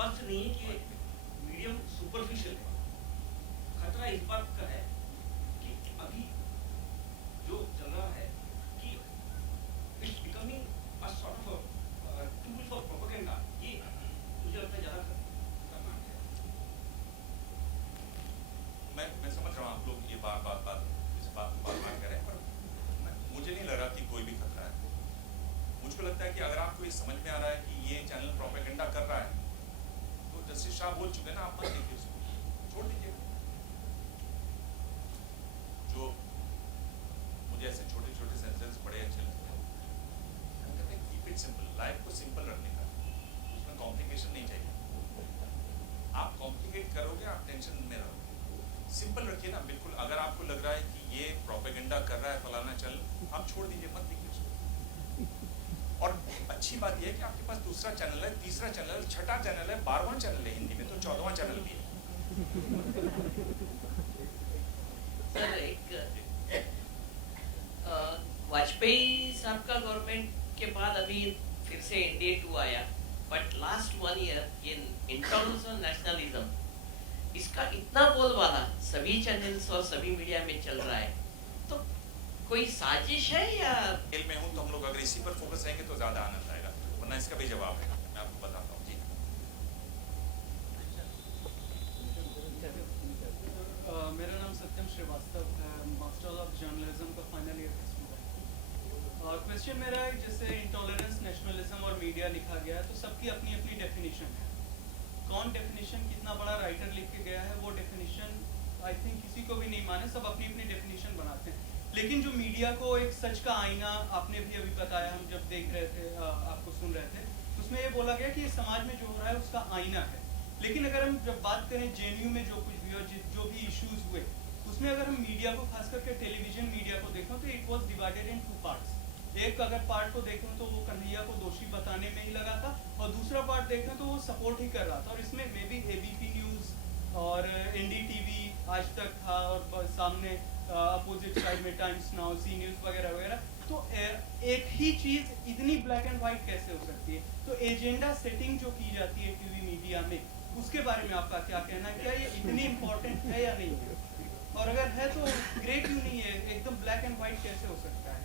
स्पष्ट नहीं है कि मीडियम सुपरफिशियल है। खतरा इस बात का है कि अभी जो चल रहा है कि it's becoming a sort of tool for propaganda. ये मुझे लगता है ज़्यादा खतरनाक है। मैं समझ रहा हूँ आप लोग ये बात इस बात को बार कर रहे हैं, पर मुझे नहीं लग रहा कि कोई भी खतरा है। मुझको लगता है कि अगर आपको ये समझ में आ रहा है कि ये चैनल प्रोपेगेंडा कर रहा है, तो जस्टिस शाह बोल चुके हैं ना, आप मत देखिए उसको, छोड़ दीजिए। जो मुझे ऐसे छोटे छोटे सेंटेंस बड़े अच्छे लगते हैं, हम कहते हैं कीप इट सिंपल। लाइफ को सिंपल रखने का, उसमें कॉम्प्लिकेशन नहीं चाहिए। आप कॉम्प्लिकेट करोगे, आप टेंशन में रहोगे। सिंपल रखिए ना, बिल्कुल। अगर आपको लग रहा है कि ये प्रोपेगेंडा कर रहा है फलाना चैनल, आप छोड़ दीजिए, मत देखिए उसको। और अच्छी बात यह है कि आपके पास दूसरा चैनल है, तीसरा चैनल है, छठा चैनल है, 12वां चैनल है, हिंदी में तो 14वां चैनल भी है। सर, एक वाजपेयी साहब का गवर्नमेंट के बाद अभी फिर से एनडीए 2 आया, बट लास्ट 1 ईयर ये इंटॉलरेंस और नेशनलिज्म, इसका इतना बोलबाला सभी चैनल्स और सभी मीडिया में चल रहा है, तो कोई साजिश है या? खेल में हूँ तो हम लोग अगर इसी पर फोकस रहेंगे तो ज्यादा आनंद आएगा, वरना इसका भी जवाब है, मैं आपको बताता हूँ। जी मेरा नाम सत्यम श्रीवास्तव है, मास्टर ऑफ जर्नलिज्म का फाइनल ईयर का स्टूडेंट। और क्वेश्चन मेरा है, जैसे इंटॉलरेंस, नेशनलिज्म और मीडिया लिखा गया है, तो सबकी अपनी अपनी डेफिनेशन है। कौन डेफिनेशन कितना बड़ा राइटर लिख के गया है, वो डेफिनेशन आई थिंक किसी को भी नहीं माने, सब अपनी अपनी डेफिनेशन बनाते हैं। लेकिन जो मीडिया को एक सच का आईना, आपने भी अभी बताया, हम जब देख रहे थे, आपको सुन रहे थे, उसमें ये बोला गया कि समाज में जो हो रहा है उसका आईना है। लेकिन अगर हम जब बात करें जेएनयू में जो कुछ भी और जो भी इश्यूज हुए, उसमें अगर हम मीडिया को, खास करके टेलीविजन मीडिया को देखें, तो it was divided in 2 parts. एक अगर पार्ट को देखें तो वो कन्हैया को दोषी बताने में ही लगा था, और दूसरा पार्ट देखें तो वो सपोर्ट ही कर रहा था। और इसमें मे बी एबीपी न्यूज़ और एनडीटीवी, आज तक था, और सामने अपोजिट साइड में टाइम्स नाउ, सी न्यूज़ वगैरह वगैरह। तो एक ही चीज़ इतनी ब्लैक एंड वाइट कैसे हो सकती है? तो एजेंडा सेटिंग जो की जाती है टीवी मीडिया में, उसके बारे में आपका क्या कहना है? क्या ये इतनी इम्पोर्टेंट है या नहीं है? और अगर है तो ग्रे क्यों नहीं है? एकदम ब्लैक एंड वाइट कैसे हो सकता है?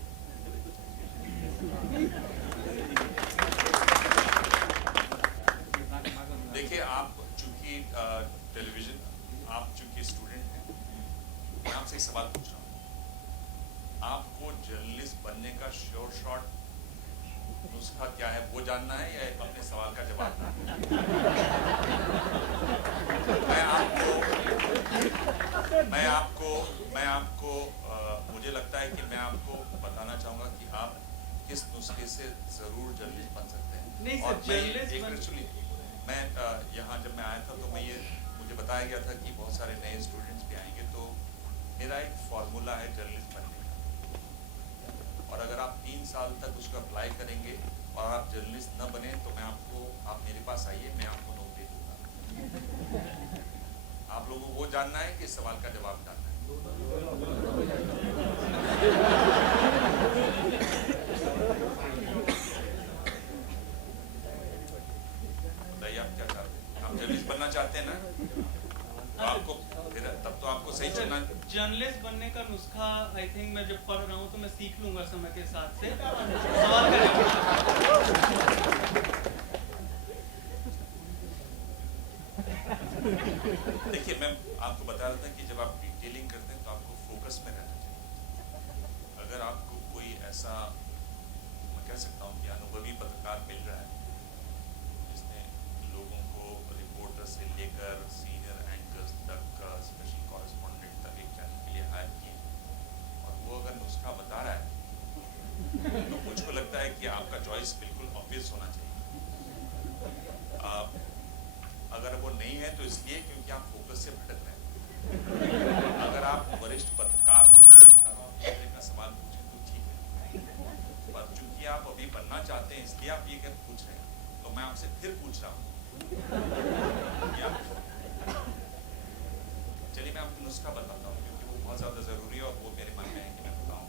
देखिए, आप चूंकि टेलीविजन, आप चूंकि स्टूडेंट हैं, मैं आपसे एक सवाल पूछ रहा हूँ। आपको जर्नलिस्ट बनने का श्योर शॉट नुस्खा क्या है वो जानना है, या अपने सवाल का जवाब? मैं आपको मुझे लगता है कि मैं आपको बताना चाहूंगा कि आप किस नुस्खे से जरूर जर्नलिस्ट बन सकते हैं। नहीं और सर, मैं यहाँ जब मैं आया था तो मुझे बताया गया था कि बहुत सारे नए स्टूडेंट्स भी आएंगे, तो मेरा एक फॉर्मूला है जर्नलिस्ट बनने का। और अगर आप 3 साल तक उसको अप्लाई करेंगे और आप जर्नलिस्ट न बने, तो आप मेरे पास आइए, मैं आपको नौकरी दूंगा। आप लोगों को वो जानना है कि इस सवाल का जवाब जानना है। बताइए, आप क्या चाहते हैं? आप जर्नलिस्ट बनना चाहते हैं ना? तो आपको तब तो आपको सही चुनना। जर्नलिस्ट बनने का नुस्खा आई थिंक मैं जब पढ़ रहा हूँ तो मैं सीख लूंगा समय के साथ से। सवाल देखिए, मैं आपको बता रहा था कि जब आप डिटेलिंग करते हैं तो आपको फोकस में रहना चाहिए। अगर आपको कोई ऐसा, मैं कह सकता हूँ कि अनुभवी पत्रकार मिल रहा है जिसने लोगों को, रिपोर्टर से लेकर सीनियर एंकर्स तक, स्पेशल कॉरेस्पॉन्डेंट तक एक चैनल के लिए हायर किए, और वो अगर नुस्खा बता रहा है तो मुझको लगता है कि आपका चॉइस बिल्कुल ऑब्वियस होना चाहिए। अगर वो नहीं है तो इसलिए क्योंकि आप फोकस से भटक रहे हैं। अगर आप वरिष्ठ पत्रकार होते तब आप दूसरे का सवाल पूछें तो ठीक है, पर चूंकि आप अभी बनना चाहते हैं इसलिए आप ये कर पूछ रहे हैं, तो मैं आपसे फिर पूछ रहा हूँ। चलिए, मैं आपको नुस्खा बताता हूँ, क्योंकि वो बहुत ज्यादा जरूरी है और वो मेरे मन में है कि मैं बताऊँ।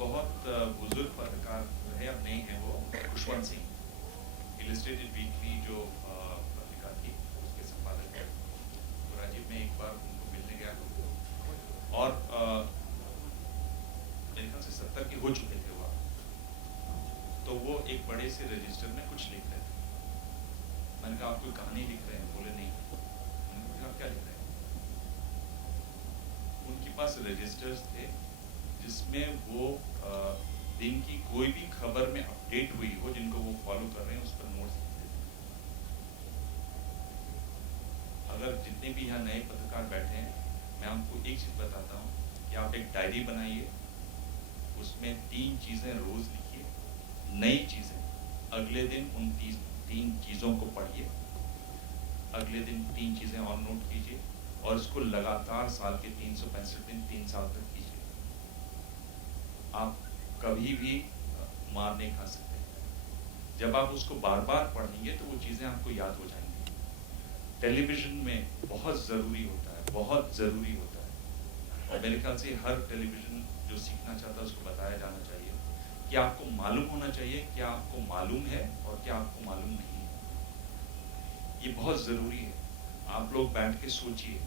बहुत बुजुर्ग पत्रकार है, अब नहीं है वो, खुशवंत सिंह, इलस्ट्रेटेड वीकली जो पत्रिका थी उसके संपादक है। तो राजीव में एक बार उनको मिलने गया और मेरे ख्याल से 70 के हो चुके थे वो। तो वो एक बड़े से रजिस्टर में कुछ लिख रहे थे। मैंने कहा आप कोई कहानी लिख रहे हैं? बोले नहीं। मैंने कहा आप क्या लिख रहे हैं? उनके पास रजिस्टर्स थे जिसमें वो दिन की कोई भी खबर में अपडेट हुई हो जिनको वो फॉलो कर रहे हैं उस पर नोट्स लिखते थे। अगर जितने भी यहाँ नए पत्रकार बैठे हैं, मैं आपको एक चीज बताता हूँ कि आप एक डायरी बनाइए, उसमें 3 चीजें रोज लिखिए, नई चीजें। अगले दिन उन 3 चीजों को पढ़िए, अगले दिन 3 चीजें और नोट कीजिए और इसको लगातार साल के 365 दिन 3 साल तक कीजिए। आप कभी भी मार नहीं खा सकते। जब आप उसको बार बार पढ़ेंगे तो वो चीजें आपको याद हो जाएंगी। टेलीविजन में बहुत जरूरी होता है, बहुत जरूरी होता है, और मेरे ख्याल से हर टेलीविजन जो सीखना चाहता है उसको बताया जाना चाहिए कि आपको मालूम होना चाहिए क्या आपको मालूम है और क्या आपको मालूम नहीं है। ये बहुत जरूरी है। आप लोग बैठ के सोचिए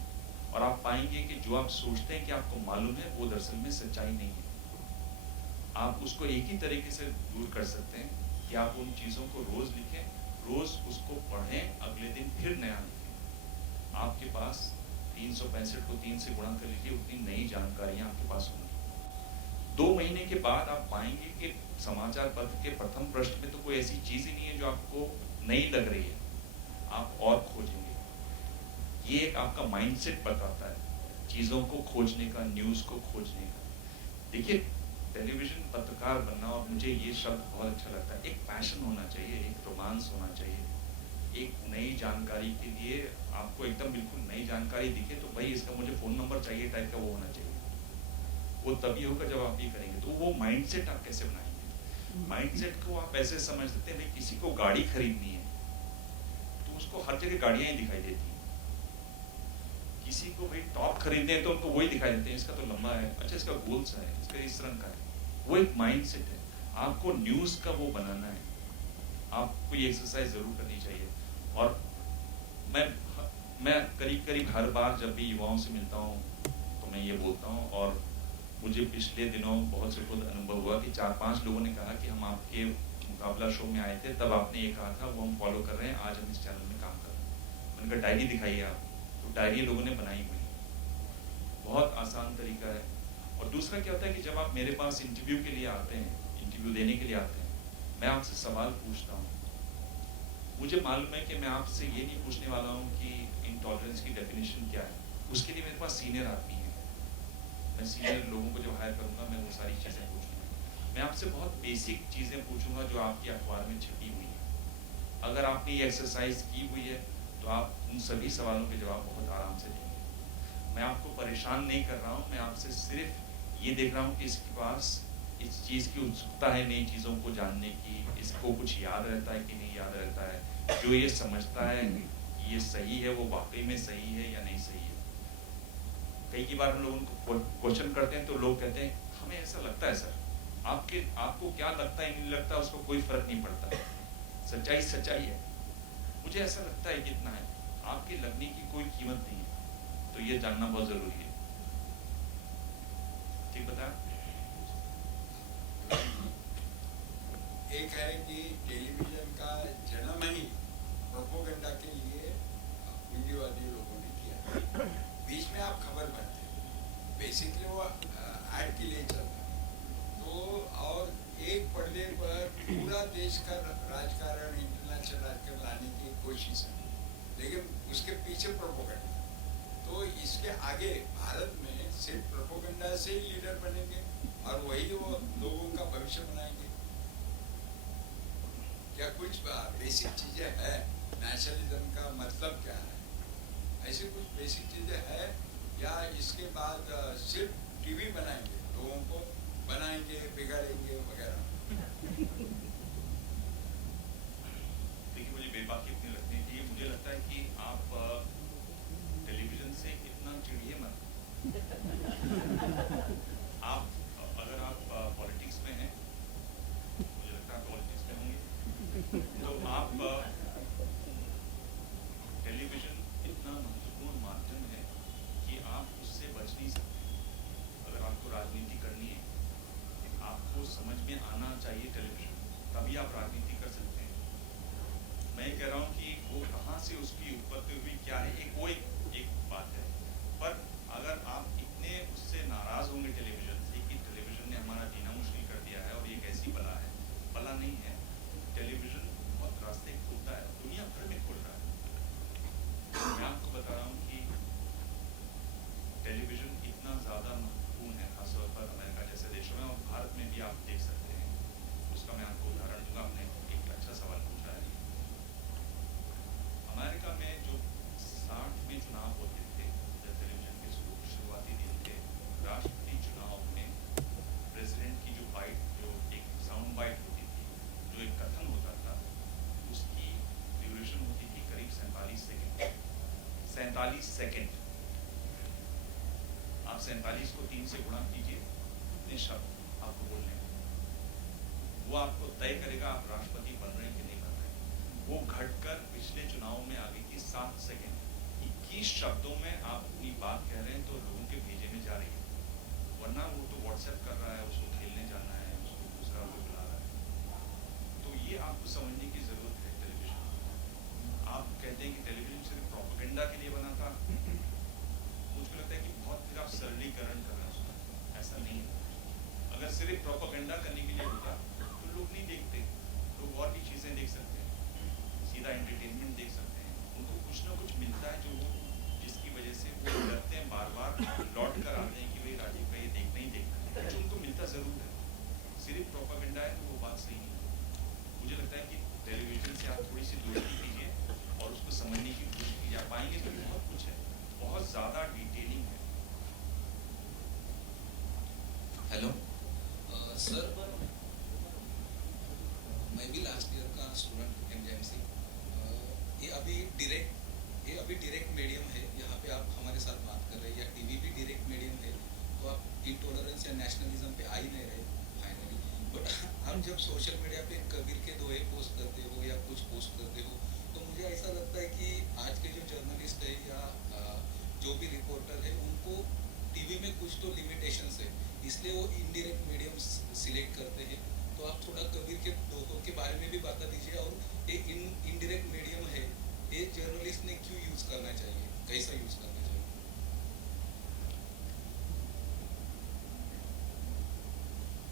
और आप पाएंगे कि जो आप सोचते हैं कि आपको मालूम है वो दरअसल में सच्चाई नहीं है। आप उसको एक ही तरीके से दूर कर सकते हैं कि आप उन चीजों को रोज लिखें, रोज उसको पढ़ें, अगले दिन फिर नया लिखें। आपके पास 365 को 3 से गुणा कर लीजिए, उतनी नई जानकारियां आपके पास होंगी। 2 महीने के बाद आप पाएंगे कि समाचार पत्र के प्रथम पृष्ठ में तो कोई ऐसी चीज ही नहीं है जो आपको नई लग रही है। आप और खोजेंगे। ये एक आपका माइंडसेट बताता है चीजों को खोजने का, न्यूज को खोजने का। देखिए, टेलीविजन पत्रकार बनना, और मुझे ये शब्द बहुत अच्छा लगता है, एक पैशन होना चाहिए, एक रोमांस होना चाहिए। एक नई जानकारी के लिए आपको एकदम बिल्कुल नई जानकारी दिखे तो भाई इसका मुझे फोन नंबर चाहिए टाइप का वो होना चाहिए। वो तभी होगा जब आप ये करेंगे। तो वो माइंडसेट आप कैसे बनाएंगे? माइंडसेट को आप ऐसे समझ सकते हैं, भाई किसी को गाड़ी खरीदनी है तो उसको हर जगह गाड़ियां ही दिखाई देती हैं। किसी को भाई टॉप खरीदने हैं तो उनको वही दिखाई देते हैं, इसका तो लंबा है, अच्छा इसका गोल सा है, इसका इस रंग का है। वो एक माइंडसेट है। आपको न्यूज का वो बनाना है। आपको ये एक्सरसाइज जरूर करनी चाहिए। और मैं करीब हर बार जब भी युवाओं से मिलता हूँ तो मैं ये बोलता हूँ, और मुझे पिछले दिनों बहुत से खुद अनुभव हुआ कि 4-5 लोगों ने कहा कि हम आपके मुकाबला शो में आए थे, तब आपने ये कहा था, वो हम फॉलो कर रहे हैं, आज हम इस चैनल में काम कर रहे हैं। मैंने कहा डायरी दिखाइए आप। तो डायरी लोगों ने बनाई हुई है। बहुत आसान तरीका है। और दूसरा क्या होता है कि जब आप मेरे पास इंटरव्यू के लिए आते हैं, इंटरव्यू देने के लिए आते हैं, मैं आपसे सवाल पूछता हूँ। मुझे मालूम है कि मैं आपसे ये नहीं पूछने वाला हूँ कि इंटॉलरेंस की डेफिनेशन क्या है। उसके लिए मेरे पास सीनियर आदमी है। मैं सीनियर लोगों को जब हायर करूँगा मैं वो सारी चीज़ें पूछूंगा। मैं आपसे बहुत बेसिक चीज़ें पूछूंगा जो आपकी अखबार में छपी हुई है। अगर आपने ये एक्सरसाइज की हुई है तो आप उन सभी सवालों के जवाब बहुत आराम से देंगे। मैं आपको परेशान नहीं कर रहा हूँ, मैं आपसे सिर्फ ये देख रहा हूँ कि इसके पास इस चीज़ की उत्सुकता है नई चीज़ों को जानने की, इसको कुछ याद रहता है कि नहीं याद रहता है, जो ये समझता है कि ये सही है वो वाकई में सही है या नहीं सही है। कई बार हम लोग उनको क्वेश्चन करते हैं तो लोग कहते हैं हमें ऐसा लगता है सर। आपको क्या लगता है नहीं लगता उसको कोई फर्क नहीं पड़ता। सच्चाई सच्चाई है। मुझे ऐसा लगता है कि इतना है, आपके लगने की कोई कीमत नहीं है। तो ये जानना बहुत जरूरी है। ठीक बता? एक है कि टेलीविजन का जन्म ही प्रोपोगंडा के लिए पूंजीवादी लोगों ने किया। बीच में आप खबर पढ़ते हैं, बेसिकली वो ऐड के लिए चलता है। तो और एक पर्दे पर पूरा देश का राजकारण, इंटरनेशनल राजकारण लाने की कोशिश है, लेकिन उसके पीछे प्रोपोगंडा। तो इसके आगे भारत में सिर्फ प्रोपोगंडा से ही लीडर बनेंगे और वही वो लोगों का भविष्य बनाएंगे। क्या कुछ बेसिक चीजें हैं? नेशनलिज्म का मतलब क्या है? ऐसी कुछ बेसिक चीजें हैं या इसके बाद सिर्फ टीवी बनाएंगे, लोगों को बनाएंगे, बिगाड़ेंगे वगैरह? देखिए, मुझे बेबाकी इतनी लगती है कि मुझे लगता है कि आप टेलीविजन से इतना चिढ़िए मत। आप अगर आप पॉलिटिक्स में हैं, मुझे लगता है पॉलिटिक्स में होंगे, तो आप टेलीविज़न इतना महत्वपूर्ण माध्यम है कि आप उससे बच नहीं सकते। अगर आपको राजनीति करनी है, आपको समझ में आना चाहिए टेलीविज़न, तभी आप राजनीति कर सकते हैं। मैं कह रहा हूँ कि वो कहाँ से उसकी उत्पत्ति हुई, क्या है, एक बात है। पर अगर आप इतने उससे नाराज़ होंगे टेलीविज़न से कि टेलीविज़न ने हमारा जीना मुश्किल कर दिया है और ये कैसी बला है, बला नहीं है। टेलीविज़न बहुत रास्ते खोलता है, दुनिया भर में खोल रहा है। मैं आपको बता रहा हूँ कि टेलीविज़न इतना ज़्यादा महत्वपूर्ण है, खासतौर पर अमेरिका जैसे देशों में, और भारत में भी आप देख सकते हैं। उसका मैं आपको उदाहरण दूंगा। आपने एक अच्छा सवाल पूछा है। अमेरिका में जो 60 में चुनाव होते थे, जब टेलीविज़न के शुरुआती दिन थे, राष्ट्रपति चुनाव में प्रेसिडेंट की जो बाइट, जो एक साउंड बाइट होती थी, जो एक कथन होता था, उसकी ड्यूरेशन होती थी करीब 47 सेकेंड। 47 सेकेंड। आप 47 को 3 से गुणा कीजिए, इतने शब्द आपको बोलने हैं। वो आपको तय करेगा आप राष्ट्रपति बन रहे हैं कि नहीं बन रहे हैं। वो घटकर पिछले चुनाव में आ गई थी 7 सेकेंड। 21 शब्दों में आप अपनी बात कह रहे हैं तो लोगों के भेजे में जा रही है। वरना वो तो व्हाट्सएप कर रहा है, उसको खेलने जाना है, उसको दूसरा कोई बुला रहा है। तो ये आपको समझने की जरूरत है। टेलीविजन, आप कहते हैं कि टेलीविजन सिर्फ प्रोपेगेंडा के लिए बना था, मुझको लगता है कि बहुत फिर आप सरलीकरण कर रहे हैं उसका। ऐसा नहीं है। अगर सिर्फ प्रोपेगेंडा करने के लिए होता तो लोग नहीं देखते, लोग और भी चीज़ें देख सकते हैं, सीधा एंटरटेनमेंट देख सकते हैं। उनको कुछ ना कुछ मिलता है जो जिसकी वजह से वो डरते हैं, बार बार लौट कर आते हैं कि भाई राजीव का ये देखना ही देखना है, जो उनको मिलता ज़रूर है। सिर्फ प्रोपेगेंडा है तो वो बात सही नहीं है। मुझे लगता है कि टेलीविजन से आप थोड़ी सी दूरी कीजिए और उसको समझने की कोशिश कीजिए। आप पाएंगे तो बहुत कुछ है, बहुत ज़्यादा डिटेलिंग है। हेलो सर, मैं भी लास्ट ईयर का स्टूडेंट एमजेएमसी। ये अभी डायरेक्ट मीडियम है, यहाँ पे आप हमारे साथ बात कर रहे हैं, या टीवी भी डायरेक्ट मीडियम है, तो आप इंटॉलरेंस या नेशनलिज्म पे आ ही नहीं रहे फाइनली। बट आप जब सोशल मीडिया पे कबीर के दोहे पोस्ट करते हो या कुछ पोस्ट करते हो, तो मुझे ऐसा लगता है कि आज के जो जर्नलिस्ट है या जो भी रिपोर्टर है, उनको टीवी में कुछ तो लिमिटेशंस है, इसलिए वो इनडायरेक्ट मीडियम सिलेक्ट करते हैं। तो आप थोड़ा कबीर के दोहों के बारे में भी बता दीजिए, और ये इनडायरेक्ट मीडियम है, ये जर्नलिस्ट ने क्यों यूज़ करना चाहिए, कैसा यूज़ करना चाहिए?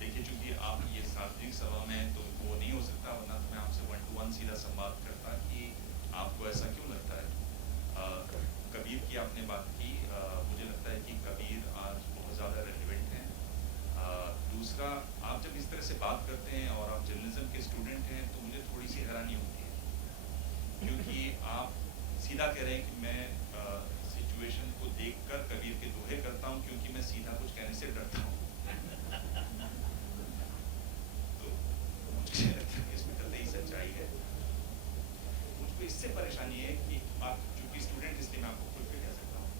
देखिए, चूंकि आप ये सार्वजनिक सभा में तो वो नहीं हो सकता, वरना तो मैं आपसे 1 to 1 सीधा संवाद करता कि आपको ऐसा क्यों लगता है। कबीर की आपने बात की, मुझे लगता है कि कबीर आज बहुत ज़्यादा रेलिवेंट हैं। दूसरा, आप जब इस तरह से बात करते हैं और आप जर्नलिज्म के स्टूडेंट हैं, तो मुझे थोड़ी सी हैरानी होती है, क्योंकि आप सीधा कह रहे हैं कि मैं सिचुएशन को देखकर कबीर के दोहे करता हूँ, क्योंकि मैं सीधा कुछ कहने से डरता हूँ। तो मुझे लगता है कि इसमें कतई सच्चाई है। मुझको इससे परेशानी है कि आप चूंकि स्टूडेंट, इसलिए मैं आपको खुल के कह सकता हूँ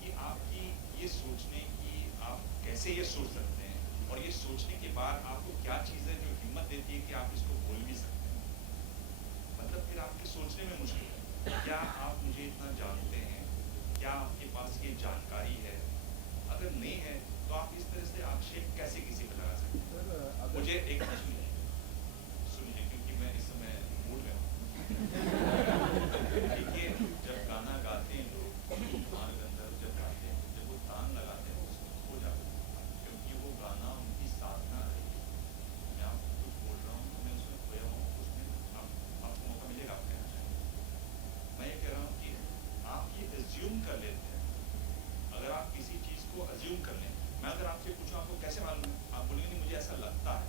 कि आपकी ये सोचने की, आप कैसे ये सोच सकते हैं, और ये सोचने के बाद आपको क्या चीज़ है जो हिम्मत देती है कि आप इसको बोल भी सकते हैं। मतलब फिर आपके सोचने में मुश्किल है। क्या आप मुझे इतना जानते हैं? क्या आपके पास ये जानकारी है? अगर नहीं है तो आप इस तरह से आक्षेप कैसे किसी पर लगा सकते हैं? मुझे एक सुनिए, क्योंकि मैं इस समय मूड में हूँ। देखिए, जब गाना गाते हैं लोग, बाल गंधर्व जब गाते हैं, जब वो तान लगाते हैं, उसको खो जाते हैं, क्योंकि वो गाना उनकी साधना रही है। मैं आपको कुछ बोल रहा हूँ तो मैं उसमें खोया हूँ, उसमें आपको मौका मिलेगा आप कहना चाहेंगे। मैं ये कह रहा हूँ कि आप ये एज्यूम कर लेते हैं। अगर आप किसी चीज़ को एज्यूम कर लें, मैं अगर आपसे पूछूं आपको कैसे मालूम है, आप बोलेंगे नहीं मुझे ऐसा लगता है,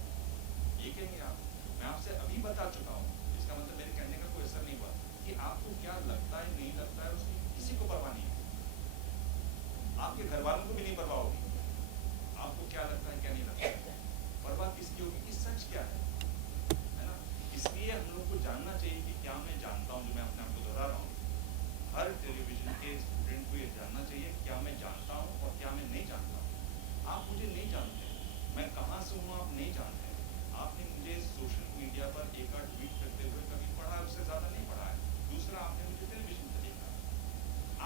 ये कहेंगे आप। मैं आपसे अभी बता चुका हूँ, इसका मतलब मेरे कहने का कोई असर नहीं हुआ कि आपको क्या लगता है, नहीं लगता है, उसकी किसी को परवाह नहीं है। आपके घर वालों को भी नहीं परवाह होगी आपको क्या लगता है क्या नहीं लगता है। परवाह किसकी होगी कि सच क्या है ना। इसलिए हम लोग को जानना चाहिए कि क्या मैं जानता हूँ, जो मैं अपने आप को दोहरा रहा हूँ। हर टेलीविजन के स्टूडेंट को ये जानना चाहिए क्या मैं जानता हूँ और क्या मैं नहीं जानता हूँ। आप मुझे नहीं जानते, मैं कहाँ से हूँ आप नहीं जानते हैं। आपने मुझे सोशल मीडिया पर एक आध ट्वीट करते हुए कभी पढ़ा, उससे ज़्यादा नहीं पढ़ा है। दूसरा, आपने मुझे टेलीविजन पर देखा।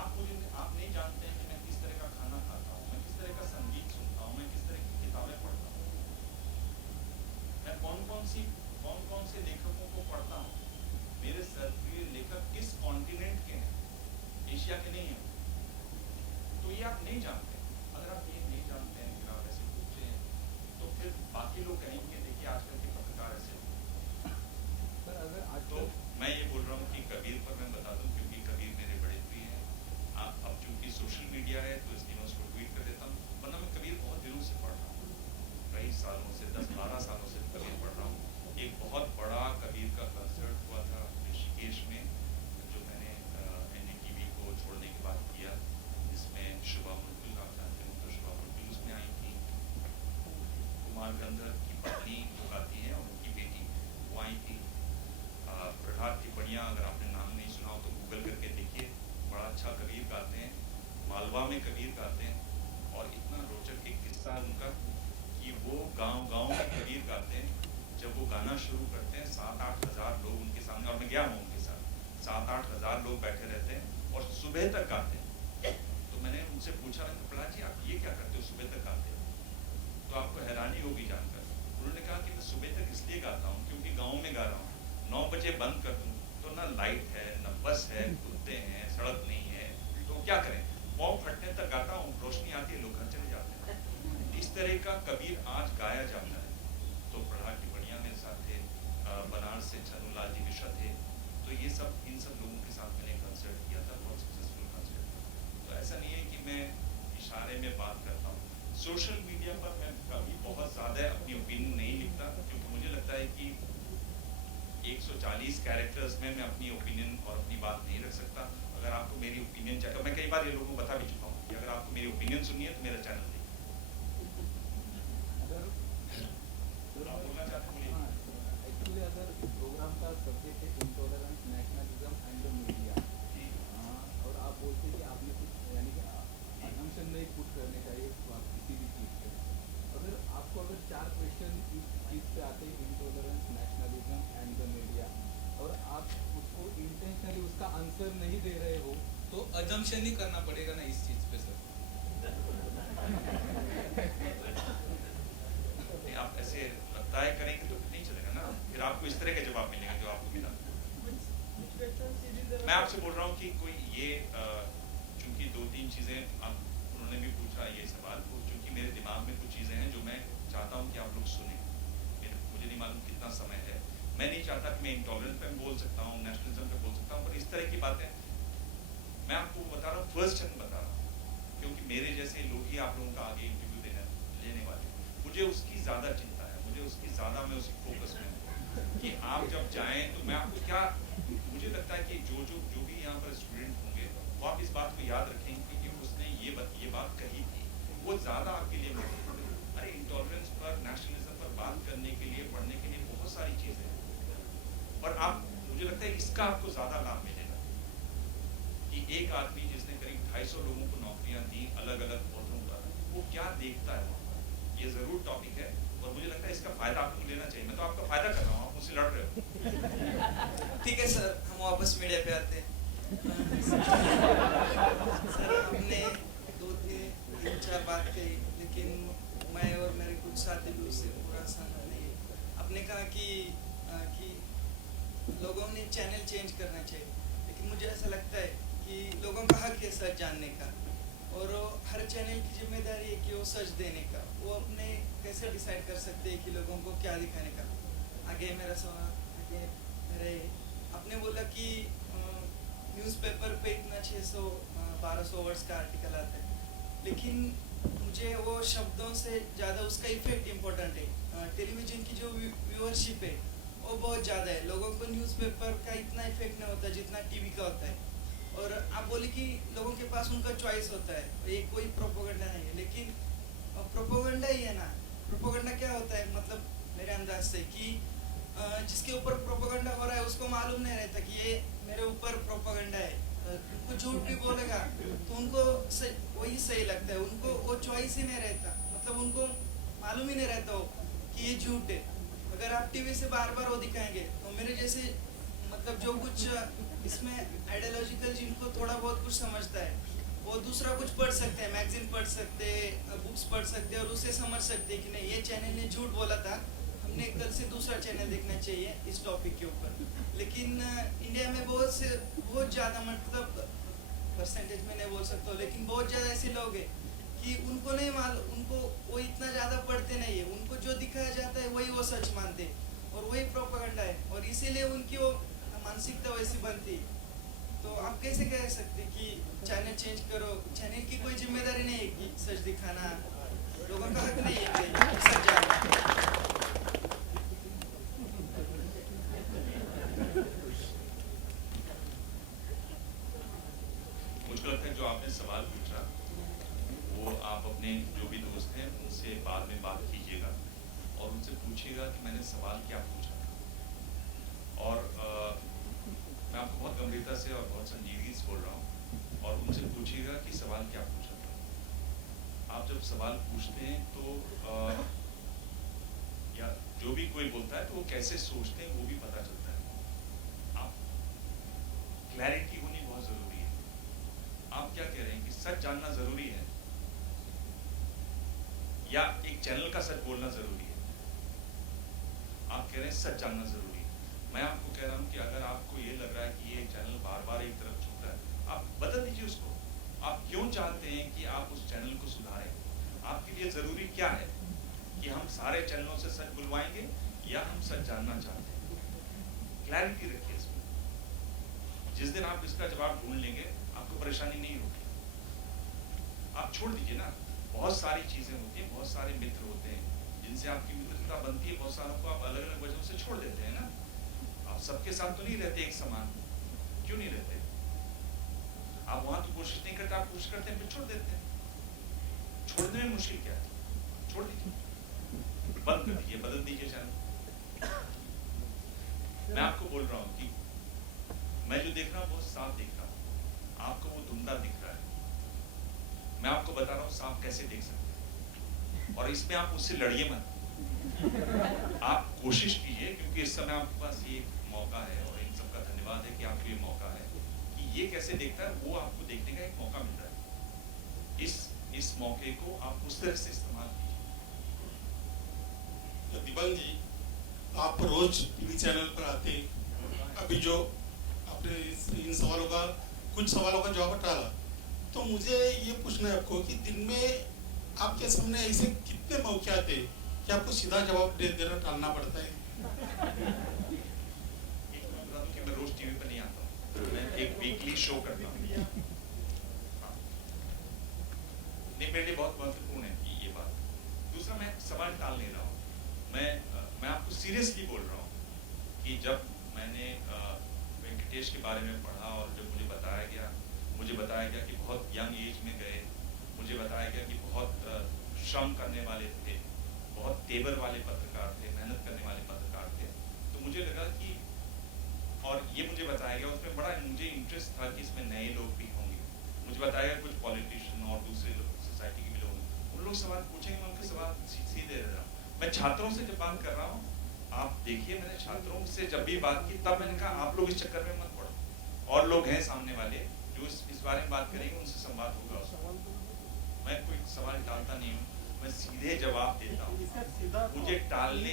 आप नहीं जानते हैं कि मैं किस तरह का खाना खाता हूँ, मैं किस तरह का संगीत सुनता हूँ, मैं किस तरह की किताबें पढ़ता हूँ, मैं कौन से लेखकों को पढ़ता हूँ, मेरे सर्वप्रिय लेखक किस कॉन्टिनेंट के हैं, एशिया के नहीं हैं। तो ये आप नहीं जानते। अगर आप ये नहीं जानते हैं, फिर आप ऐसे पूछते हैं, तो फिर बाकी लोग कहेंगे देखिए आजकल के पत्रकार ऐसे होते हैं। सर अगर आज तो मैं ये बोल रहा हूँ कि कबीर पर मैं बता दूं, क्योंकि कबीर मेरे बड़े प्रिय हैं। अब चूंकि सोशल मीडिया है तो इसलिए मैं उसको ट्वीट कर देता हूँ, वरना मैं कबीर बहुत दिनों से पढ़ रहा हूँ, कई सालों से, 10-12 सालों से कबीर पढ़ रहा हूँ। एक बहुत बड़ा कबीर का कंसर्ट हुआ था ऋषिकेश में, जो मैंने NDTV को छोड़ने के बाद किया, जिसमें शुभा मुल्कुल, आप जानते हो तो शुभा मुल्कुल उसमें आई थी, कुमार गंधर्व की पत्नी जो गाती हैं और उनकी बेटी वो आई थी, प्रहलाद टिप्पणियाँ, अगर आपने नाम नहीं सुना हो तो गूगल करके देखिए, बड़ा अच्छा कबीर गाते हैं, मालवा में कबीर गाते हैं। और इतना रोचक एक किस्सा है उनका कि वो गांव में कबीर गाते हैं। जब वो गाना शुरू करते हैं 7-8 हज़ार लोग उनके सामने, और मैं गया हूँ उनके साथ, 7-8 हज़ार लोग बैठे रहते हैं और सुबह तक गाते हैं। तो मैंने उनसे पूछा, प्रहलाद जी आप ये क्या करते हो, सुबह तक गाते हो? तो आपको हैरानी होगी जानकर, उन्होंने कहा कि मैं सुबह तक इसलिए गाता हूँ क्योंकि गाँव में गा रहा हूँ, 9 बजे बंद कर दूँ तो ना लाइट है, ना बस है, कुत्ते हैं, सड़क नहीं है, तो क्या करें, पाँव फटने तक गाता हूँ, रोशनी आती है, लोग घर चले जाते हैं। इस तरह का कबीर आज गाया जाता है। तो प्रहलाद टिप्पणियाँ मेरे साथ थे, बनारस से छन्नूलाल जी मिश्रा थे, तो ये सब इन सब लोगों के साथ मैंने कंसर्ट किया था, बहुत सक्सेसफुल कंसर्ट। तो ऐसा नहीं है कि मैं इशारे में बात करता हूँ। सोशल मीडिया पर मैं कभी बहुत ज़्यादा अपनी ओपिनियन नहीं लिखता, क्योंकि मुझे लगता है कि 140 कैरेक्टर्स में मैं अपनी ओपिनियन और अपनी बात नहीं रख सकता। अगर आपको मेरी ओपिनियन चाहिए, मैं कई बार ये लोगों को बता भी चुका हूँ कि अगर आपको मेरी ओपिनियन सुननी है तो मेरा चैनल देखिए। आप बोलना चाहते हैं, बोलिए। एक्चुअली अगर प्रोग्राम का सब्जेक्ट है intolerance, nationalism and the media, और आप बोलते हैं कि आपने कुछ यानी कि असम्पशन नहीं पुट करने का ये किसी भी चीज़ पे, अगर 4 क्वेश्चन इस चीज़ पे आते हैं, intolerance, nationalism and the media, और आप उसको इंटेंशनली उसका आंसर नहीं दे रहे हो, तो अजम्पशन ही करना पड़ेगा ना इस चीज़ पे सर। आप ऐसे तय करेंगे तो नहीं चलेगा ना, फिर आपको इस तरह का जवाब मिलेगा जो आपको मिला। मैं आपसे बोल रहा हूँ कि कोई ये चूंकि 2-3 चीज़ें उन्होंने भी पूछा ये सवाल को, चूंकि मेरे दिमाग में कुछ चीज़ें हैं जो मैं चाहता हूँ कि आप लोग सुने। मुझे नहीं मालूम कितना समय है, मैं नहीं चाहता कि मैं इंटॉलरेंस पे बोल सकता हूँ, नेशनलिज्म पे बोल सकता हूँ, पर इस तरह की बातें मैं आपको बता रहा हूँ, फर्स्ट हैंड बता रहा हूँ, क्योंकि मेरे जैसे लोग ही आप लोगों का आगे इंटरव्यू लेने वाले। मुझे उसकी ज़्यादा चिंता है, मुझे उसकी ज़्यादा, मैं उसी फोकस में हूँ कि आप जब जाएँ तो मैं आपको क्या, मुझे लगता है कि जो भी यहाँ पर स्टूडेंट होंगे वो आप इस बात को याद रखेंगे कि उसने ये बात कही थी, वो ज़्यादा आपके लिए महत्वपूर्ण है। अरे इंटॉलरेंस पर, नेशनलिज्म पर बात करने के लिए, पढ़ने के लिए बहुत सारी चीज़ें हैं, और आप, मुझे लगता है इसका आपको ज़्यादा लाभ मिलेगा कि एक आदमी जिसने करीब 250 लोगों को नौकरियां दी अलग अलग पौधों पर, वो क्या देखता है वहाँ पर। ये ज़रूर टॉपिक है और मुझे लगता है इसका फ़ायदा आपको लेना चाहिए। मैं तो आपका फ़ायदा कर रहा हूँ, आप मुझसे लड़ रहे हो। ठीक है सर, हम वापस मीडिया पे आते हैं। सर हमने 2-3-4 बात कही, लेकिन मैं और मेरे कुछ साथी भी उससे पूरा सहमत नहीं है। आपने कहा कि लोगों ने चैनल चेंज करना चाहिए, लेकिन मुझे ऐसा लगता है कि लोगों का हक है सच जानने का, और हर चैनल की जिम्मेदारी है कि वो सच देने का। वो अपने कैसे डिसाइड कर सकते हैं कि लोगों को क्या दिखाने का। आगे मेरा सवाल, आगे मेरे, आपने बोला कि न्यूज़पेपर पे इतना 600-1200 वर्ड्स का आर्टिकल आता है, लेकिन मुझे वो शब्दों से ज़्यादा उसका इफेक्ट इम्पोर्टेंट है। टेलीविज़न की जो व्यूअरशिप है वो बहुत ज़्यादा है, लोगों को न्यूज़पेपर का इतना इफेक्ट नहीं होता जितना टीवी का होता है। और आप बोले कि लोगों के पास उनका चॉइस होता है, ये कोई प्रोपोगंडा नहीं है, लेकिन प्रोपोगंडा ही है ना। प्रोपोगंडा क्या होता है, मतलब मेरे अंदाज से कि जिसके ऊपर प्रोपोगंडा हो रहा है उसको मालूम नहीं रहता कि ये मेरे ऊपर प्रोपोगंडा है। उनको झूठ भी बोलेगा तो उनको वही सही लगता है, उनको वो चॉइस ही नहीं रहता। मतलब उनको मालूम ही नहीं रहता हो कि ये झूठ है। अगर आप टीवी से बार बार वो दिखाएंगे तो मेरे जैसे मतलब जो कुछ इसमें आइडियोलॉजिकल जिनको थोड़ा बहुत कुछ समझता है वो दूसरा कुछ पढ़ सकते हैं, मैगजीन पढ़ सकते हैं, बुक्स पढ़ सकते हैं और उससे समझ सकते हैं कि नहीं ये चैनल ने झूठ बोला था, हमने कल से दूसरा चैनल देखना चाहिए इस टॉपिक के ऊपर। लेकिन इंडिया में बहुत ज़्यादा मतलब परसेंटेज में नहीं बोल सकता, लेकिन बहुत ज़्यादा ऐसे लोग हैं कि उनको नहीं मालूम, उनको वो इतना ज़्यादा पढ़ते नहीं है, उनको जो दिखाया जाता है वही वो सच मानते हैं और वही प्रोपेगेंडा है और इसीलिए उनकी वो मानसिकता वैसी बनती है। तो आप कैसे कह सकते कि चैनल चेंज करो? चैनल की कोई जिम्मेदारी नहीं है कि सच दिखाना, लोगों का हक नहीं है कि सच जानना। मुझको लगता है जो आपने सवाल पूछा वो आप अपने जो भी दोस्त हैं उनसे बाद में बात कीजिएगा और उनसे पूछिएगा कि मैंने सवाल क्या पूछा था। और मैं आपको बहुत गंभीरता से और बहुत संजीदगी से बोल रहा हूँ और उनसे पूछिएगा कि सवाल क्या पूछा था। आप जब सवाल पूछते हैं तो या जो भी कोई बोलता है तो वो कैसे सोचते हैं वो भी पता चलता है। आप क्लैरिटी होनी बहुत जरूरी है। आप क्या कह रहे हैं कि सच जानना जरूरी है या एक चैनल का सच बोलना जरूरी है? आप कह रहे हैं सच जानना जरूरी है। मैं आपको कह रहा हूं कि अगर आपको ये लग रहा है कि ये चैनल बार बार एक तरफ झुकता है, आप बदल दीजिए उसको। आप क्यों चाहते हैं कि आप उस चैनल को सुधारें? आपके लिए जरूरी क्या है कि हम सारे चैनलों से सच बुलवाएंगे या हम सच जानना चाहते हैं? क्लैरिटी रखिए इसमें। जिस दिन आप इसका जवाब ढूंढ लेंगे आपको परेशानी नहीं होगी। आप छोड़ दीजिए ना, बहुत सारी चीजें होती हैं, बहुत सारे मित्र होते हैं जिनसे आपकी मित्रता बनती है, बहुत सारों को आप अलग अलग वजहों से छोड़ देते हैं ना। आप सबके साथ तो नहीं रहते एक समान, क्यों नहीं रहते? आप वहां तो कोशिश नहीं करते, आप कोशिश करते हैं फिर छोड़ देते हैं। छोड़ने में मुश्किल क्या है? छोड़ दीजिए, बंद कर दीजिए, बदल दीजिए चैनल। मैं आपको बोल रहा हूँ कि मैं जो देख रहा हूँ बहुत साफ दिख रहा हूँ, आपको वो धुंधला दिख रहा है। मैं आपको बता रहा हूँ सांप कैसे देख सकते हैं और इसमें आप मुझसे लड़िए मत। आप कोशिश कीजिए क्योंकि इस समय आपके पास ये मौका है और इन सबका धन्यवाद है कि आपको ये मौका है कि ये कैसे देखता है वो आपको देखने का एक मौका मिल रहा है। इस मौके को आप उस तरह से इस्तेमाल कीजिए। दिबांग जी, आप रोज टीवी चैनल पर आते हैं, अभी जो आपने इन सवालों का कुछ सवालों का जवाब डाला, तो मुझे ये पूछना है आपको कि दिन में आपके सामने ऐसे कितने मौके आते हैं कि आपको सीधा जवाब देना टालना पड़ता है? कि मैं रोज टीवी पर नहीं आता हूँ, मैं एक वीकली शो करता हूँ। नहीं, मेरे लिए बहुत महत्वपूर्ण है ये बात। दूसरा, मैं सवाल टाल नहीं रहा हूँ, मैं आपको सीरियसली बोल रहा हूँ कि जब मैंने वेंकटेश के बारे में पढ़ा और जब मुझे बताया गया कि बहुत यंग एज में गए, मुझे बताया गया कि बहुत श्रम करने वाले थे, बहुत तेवर वाले पत्रकार थे, मेहनत करने वाले पत्रकार थे, तो मुझे लगा कि, और ये मुझे बताया गया, उसमें बड़ा मुझे इंटरेस्ट था कि इसमें नए लोग भी होंगे। मुझे बताया गया कुछ पॉलिटिशियन और दूसरे लोग, सोसाइटी के भी लोग, उन लोग सवाल पूछेंगे, मैं उनके सवाल सीधे दे रहा हूँ। मैं छात्रों से जब बात कर रहा हूँ, आप देखिए, मैंने छात्रों से जब भी बात की तब मैंने कहा आप लोग इस चक्कर में मत पड़ो, और लोग हैं सामने वाले जो इस बारे में बात करेंगे, उनसे संवाद होगा। मैं कोई सवाल टालता नहीं हूँ, मैं सीधे जवाब देता हूँ। मुझे टालने,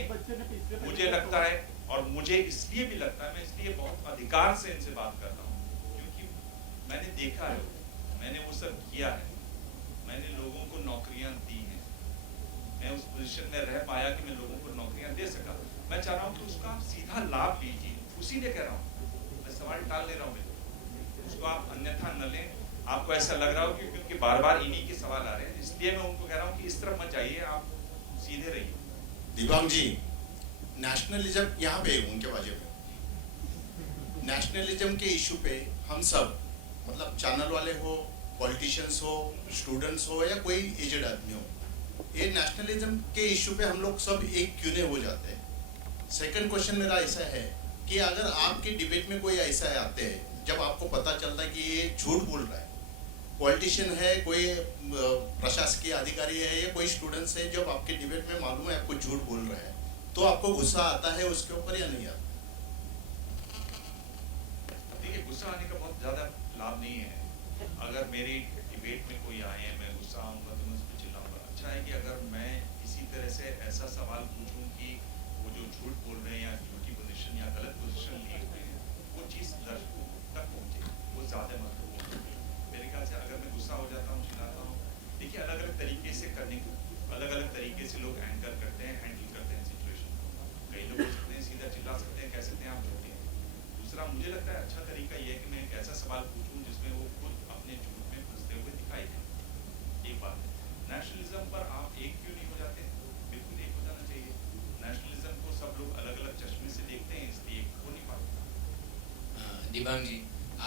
मुझे लगता है, और मुझे इसलिए भी लगता है, मैं इसलिए बहुत अधिकार से इनसे बात करता हूँ क्योंकि मैंने देखा है, मैंने वो सब किया है, मैंने लोगों को नौकरियां दी हैं, मैं उस पोजीशन में रह पाया कि मैं लोगों को नौकरियां दे सका। मैं चाह रहा हूँ कि उसका आप सीधा लाभ लीजिए, उसी लिए कह रहा हूँ, मैं सवाल टाल ले रहा हूँ, उसको आप अन्यथा न लें। आपको ऐसा लग रहा हो कि क्योंकि बार बार इन्हीं के सवाल आ रहे हैं, इसलिए मैं उनको कह रहा हूँ कि इस तरफ मत जाइए, आप सीधे रहिए। दिबांग जी, नेशनलिज्म यहाँ पे उनके वाजे में नेशनलिज्म के इशू पे हम सब, मतलब चैनल वाले हो, पॉलिटिशियंस हो, स्टूडेंट्स हो या कोई एजेड आदमी हो, ये नेशनलिज्म के इशू पे हम लोग सब एक क्यों नहीं हो जाते हैं। सेकंड क्वेश्चन मेरा ऐसा है कि अगर आपके डिबेट में कोई ऐसा आते हैं जब आपको पता चलता है कि ये झूठ बोल रहा है, पॉलिटिशियन है, कोई प्रशासकीय अधिकारी है या कोई स्टूडेंट्स है, जब आपके डिबेट में मालूम है आपको झूठ बोल रहा है तो आपको गुस्सा आता है उसके ऊपर या नहीं आता? देखिए, गुस्सा आने का बहुत ज़्यादा लाभ नहीं है। अगर मेरी डिबेट में कोई आए, मैं गुस्सा आऊँगा तो मैं उस पर चिल्लाऊंगा। अच्छा है कि अगर मैं किसी तरह से ऐसा सवाल पूछूं कि वो जो झूठ बोल रहे हैं या झूठी पोजीशन या गलत पोजीशन लिए हुए हैं, वो चीज़ दर्शकों तक पहुँचे, वो ज़्यादा महत्वपूर्ण है। मेरे ख्याल से अगर मैं गुस्सा हो जाता हूँ, चिल्लाता हूँ, देखिए अलग अलग तरीके से करने को, अलग अलग तरीके से लोग एंकर करते हैं, हैंडल करते हैं सिचुएशन को। कई लोग बोल सकते हैं, सीधा चिल्ला सकते हैं, कह सकते हैं आप झूठे हैं। दूसरा, मुझे लगता है अच्छा तरीका ये है कि मैं एक ऐसा सवाल पूछूं जिसमें वो खुद अपने झूठ में फंसते हुए दिखाई दे। एक बात है, नेशनलिज्म पर आप एक क्यों नहीं हो जाते? बिल्कुल एक हो जाना चाहिए। नेशनलिज्म को सब लोग अलग अलग चश्मे से देखते हैं, इसलिए एक हो नहीं पाते। दिबांग जी,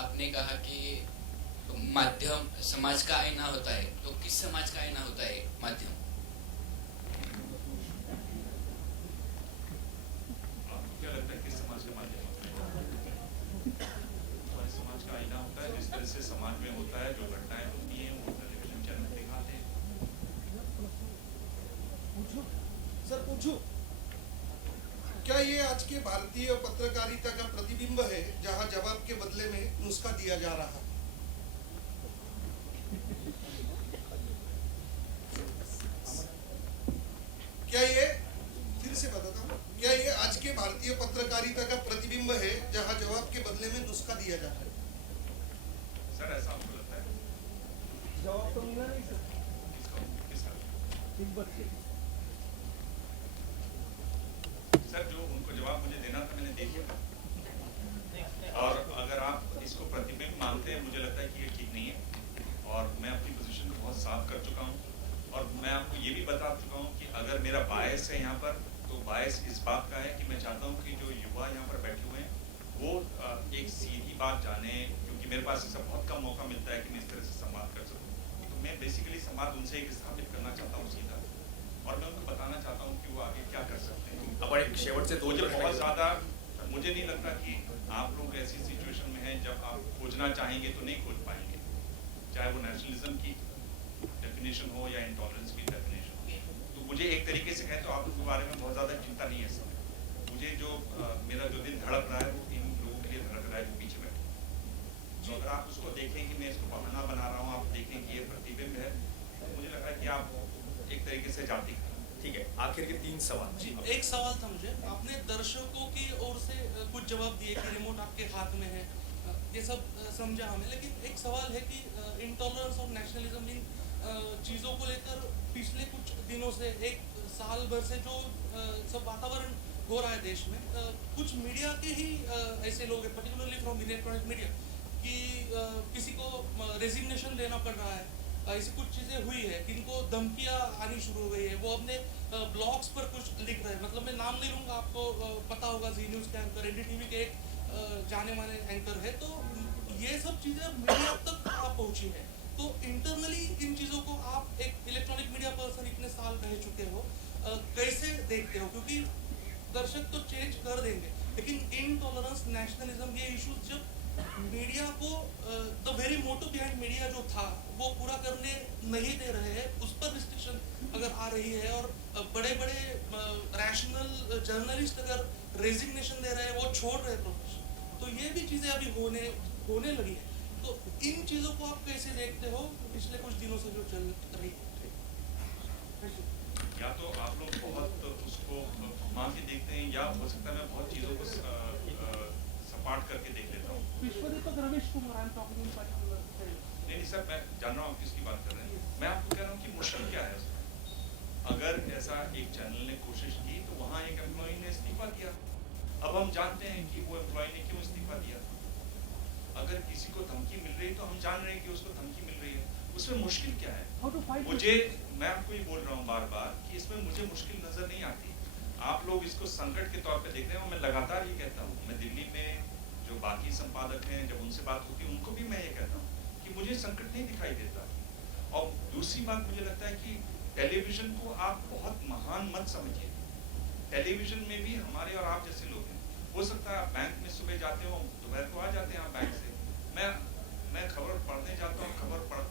आपने कहा कि माध्यम समाज का आईना होता है, तो किस समाज का आईना होता है माध्यम? आपको क्या लगता है किस समाज का माध्यम होता है? हमारे समाज का आईना होता है, जिस तरह से समाज में होता है, जो घटनाएं होती हैं वो टेलीविजन चैनल दिखाते हैं। सर पूछूं, क्या ये आज के भारतीय पत्रकारिता का प्रतिबिंब है जहां जवाब के बदले में नुस्खा दिया जा रहा है? क्या ये, फिर से बताता हूँ, क्या ये आज के भारतीय पत्रकारिता का प्रतिबिंब है जहां जवाब के बदले में नुस्खा दिया जा रहा है? सर, ऐसा आपको लगता है? जवाब तो मिला नहीं सर। किसका? सर, जो उनको जवाब मुझे देना था मैंने दे दिया। और अगर आप इसको प्रतिबिंब मानते हैं, मुझे लगता है कि ये ठीक नहीं है। और मैं अपनी पोजीशन को बहुत साफ कर चुका हूँ और मैं आपको ये भी बता चुका हूँ कि अगर मेरा बायस है यहाँ पर, तो बायस इस बात का है कि मैं चाहता हूँ कि जो युवा यहाँ पर बैठे हुए हैं वो एक सीधी बात जाने, क्योंकि मेरे पास ऐसा बहुत कम मौका मिलता है कि मैं इस तरह से संवाद कर सकूँ। तो मैं बेसिकली संवाद उनसे एक स्थापित करना चाहता हूँ सीधा, और मैं उनको बताना चाहता हूँ कि वो आगे क्या कर सकते हैं। अपन शेवट से मुझे बहुत ज़्यादा, मुझे नहीं लगता कि आप लोग ऐसी सिचुएशन में हैं जब आप खोजना चाहेंगे तो नहीं खोज पाएंगे, चाहे वो नेशनलिज्म की डेफिनेशन हो या इंटॉलरेंस की डेफिनेशन हो। तो मुझे एक तरीके से कहें तो आप लोगों के बारे में बहुत ज़्यादा चिंता नहीं है इस समय। मुझे जो मेरा जो दिल धड़क रहा है वो इन लोगों के लिए धड़क रहा है जो पीछे बैठे। तो अगर आप उसको देखें कि मैं इसको बहाना बना रहा हूँ, आप देखें कि ये प्रतिबिंब है, तो मुझे लग रहा है कि आप एक तरीके से जाति। ठीक है, आखिर के 3 सवाल। जी, एक सवाल था मुझे। आपने दर्शकों की ओर से कुछ जवाब दिए कि रिमोट आपके हाथ में है, ये सब समझा हमें, लेकिन एक सवाल है कि इंटॉलरेंस और नेशनलिज्म इन चीज़ों को लेकर पिछले कुछ दिनों से, एक साल भर से जो सब वातावरण हो रहा है देश में, कुछ मीडिया के ही ऐसे लोग हैं, पर्टिकुलरली फ्रॉम इलेक्ट्रॉनिक मीडिया, कि किसी को रेजिग्नेशन देना पड़ रहा है, ऐसी कुछ चीज़ें हुई है, किनको धमकियाँ आनी शुरू हो गई है, वो अपने ब्लॉग्स पर कुछ लिख रहे हैं। मतलब मैं नाम नहीं लूँगा, आपको पता होगा, जी न्यूज़ के एंकर, एनडीटीवी के एक जाने माने एंकर है। तो ये सब चीज़ें मीडिया तक आप पहुँची है, तो इंटरनली इन चीज़ों को आप एक इलेक्ट्रॉनिक मीडिया पर्सन इतने साल रह चुके हो, कैसे देखते हो? क्योंकि दर्शक तो चेंज कर देंगे, लेकिन इनटॉलरेंस, नेशनलिज्म, ये इश्यूज जब मीडिया को the very motto behind media जो था वो पूरा करने नहीं दे रहे हैं, उस पर रिस्ट्रिक्शन अगर आ रही है, और बड़े बड़े रैशनल जर्नलिस्ट अगर रेजिग्नेशन दे रहे हैं, वो छोड़ रहे हैं प्रोफेशन, तो ये भी चीज़ें अभी होने लगी है। तो इन चीज़ों को आप कैसे देखते हो पिछले कुछ दिनों से जो चल रही है? या तो आप लोग बहुत उसको घुमा के देखते हैं, या हो सकता है मैं बहुत चीज़ों को सपाट करके देख लेता हूँ। रमेश कुमार, नहीं सर, मैं जान रहा हूँ किसकी बात कर रहे हैं। मैं आपको कह रहा हूँ कि मुश्किल क्या है उसमें। अगर ऐसा एक चैनल ने कोशिश की तो वहाँ एक एम्प्लॉय ने इस्तीफा दिया। अब हम जानते हैं कि वो एम्प्लॉय ने क्यों इस्तीफा दिया। अगर किसी को धमकी मिल रही है तो हम जान रहे हैं कि उसको धमकी मिल रही है, उसमें मुश्किल क्या है? मुझे, मैं आपको ये बोल रहा हूँ बार बार कि इसमें मुझे मुश्किल नजर नहीं आती। आप लोग इसको संकट के तौर पे देख रहे हैं, और मैं लगातार ये कहता हूँ। मैं दिल्ली में जो बाकी संपादक हैं, जब उनसे बात होती है उनको भी मैं ये कहता हूँ कि मुझे संकट नहीं दिखाई देता। और दूसरी बात, मुझे लगता है कि टेलीविजन को आप बहुत महान मत समझिए। टेलीविजन में भी हमारे और आप जैसे लोग हैं। हो सकता है आप बैंक में सुबह जाते हो, दोपहर को आ जाते हैं आप बैंक से। मैं खबर पढ़ने जाता हूँ, खबर पढ़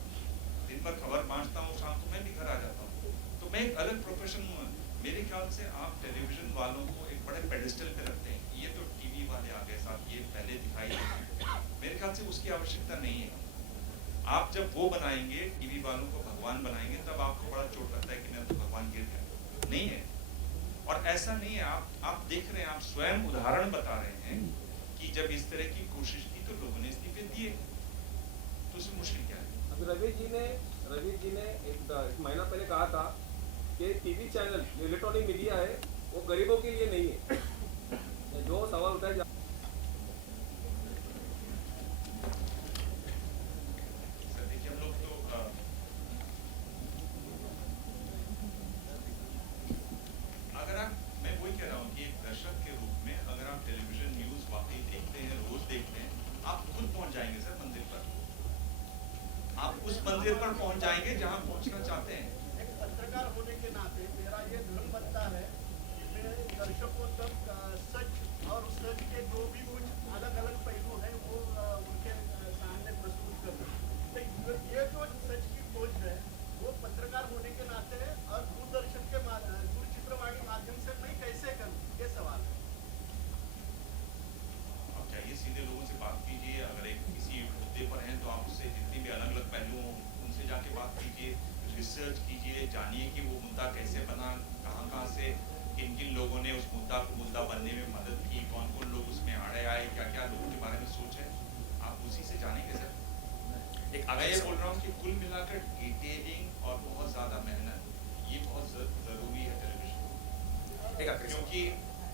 से आप टेलीविजन वालों को एक बड़े पेडिस्टल पे रखते हैं, ये तो टीवी वाले आ गए साहब, ये पहले दिखाई देते। मेरे ख्याल से उसकी आवश्यकता नहीं है। आप जब वो बनाएंगे, टीवी वालों को भगवान बनाएंगे, तब आपको बड़ा चोट लगता है कि मैं तो भगवान गिर गया। नहीं है, और ऐसा नहीं है। आप देख रहे हैं, आप स्वयं उदाहरण बता रहे हैं कि जब इस तरह की कोशिश की तो लोगों ने इस्तीफे दिए, तो उसमें मुश्किल क्या है? अभी रवि जी ने एक महीना पहले कहा था कि टीवी चैनल जो इलेक्ट्रॉनिक मीडिया है वो गरीबों के लिए नहीं है। जो सवाल उठाया जा सर देखिए, हम लोग तो अगर आप, मैं वही कह रहा हूँ कि एक दर्शक के रूप में अगर आप टेलीविजन न्यूज वाकई देखते हैं, रोज देखते हैं, आप खुद पहुंच जाएंगे सर मंदिर पर। आप उस मंदिर पर पहुंच जाएंगे जहां पहुंचना चाहते हैं। एक पत्रकार होने के नाते मेरा ये धर्म बनता है कि मैं दर्शकों तक सच और सच के जो भी कुछ अलग अलग पहलू है वो उनके सामने प्रस्तुत करना। तो ये जो सच की खोज है वो पत्रकार होने के नाते और दूरदर्शन के दूरचित्रवाणी माध्यम से मैं कैसे करूँ, ये सवाल है। आप जाइए, सीधे लोगों से बात कीजिए। अगर एक किसी मुद्दे पर हैं तो आप उससे जितनी भी अलग अलग पहलू हों उनसे जाके बात कीजिए, रिसर्च कीजिए, जानिए कि वो मुद्दा कैसे बना, कहाँ से किन किन लोगों ने उस मुद्दा को मुद्दा बनने में मदद की, कौन कौन लोग उसमें आड़े आए, क्या क्या लोगों के बारे में सोच है, आप उसी से जानेंगे सर। मैं ये बोल रहा हूँ कि कुल मिलाकर डिटेलिंग और बहुत ज़्यादा मेहनत, ये बहुत ज़रूरी है टेलीविजन।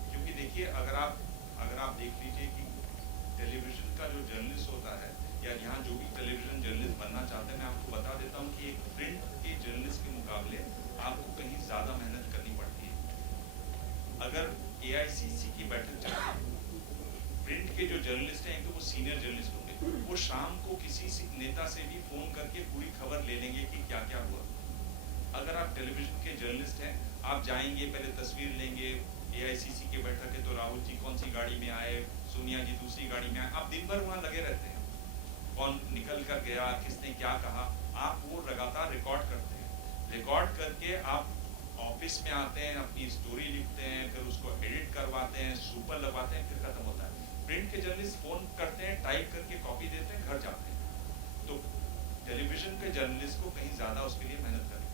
क्योंकि देखिए, अगर आप देख लीजिए कि टेलीविजन का जो जर्नलिस्ट होता है या यहाँ जो भी टेलीविजन जर्नलिस्ट बनना चाहते हैं, मैं आपको बता देता हूँ कि एक प्रिंट के जर्नलिस्ट के मुकाबले आपको कहीं ज़्यादा मेहनत करनी पड़ती है। अगर AICC की बैठक चलती है, प्रिंट के जो जर्नलिस्ट हैं, तो वो सीनियर जर्नलिस्ट होंगे, वो शाम को किसी नेता से भी फ़ोन करके पूरी खबर ले लेंगे कि क्या क्या हुआ। अगर आप टेलीविजन के जर्नलिस्ट हैं, आप जाएंगे, पहले तस्वीर लेंगे, AICC की बैठक है तो राहुल जी कौन सी गाड़ी में आए, सोनिया जी दूसरी गाड़ी में आए, आप दिन भर वहाँ लगे रहते हैं, कौन निकल कर गया, किसने क्या कहा, आप वो लगातार रिकॉर्ड करते हैं। रिकॉर्ड करके आप ऑफिस में आते हैं, अपनी स्टोरी लिखते हैं, फिर उसको एडिट करवाते हैं, सुपर लगवाते हैं, फिर खत्म होता है। प्रिंट के जर्नलिस्ट फोन करते हैं, टाइप करके कॉपी देते हैं, घर जाते हैं। तो टेलीविजन के जर्नलिस्ट को कहीं ज़्यादा उसके लिए मेहनत करनी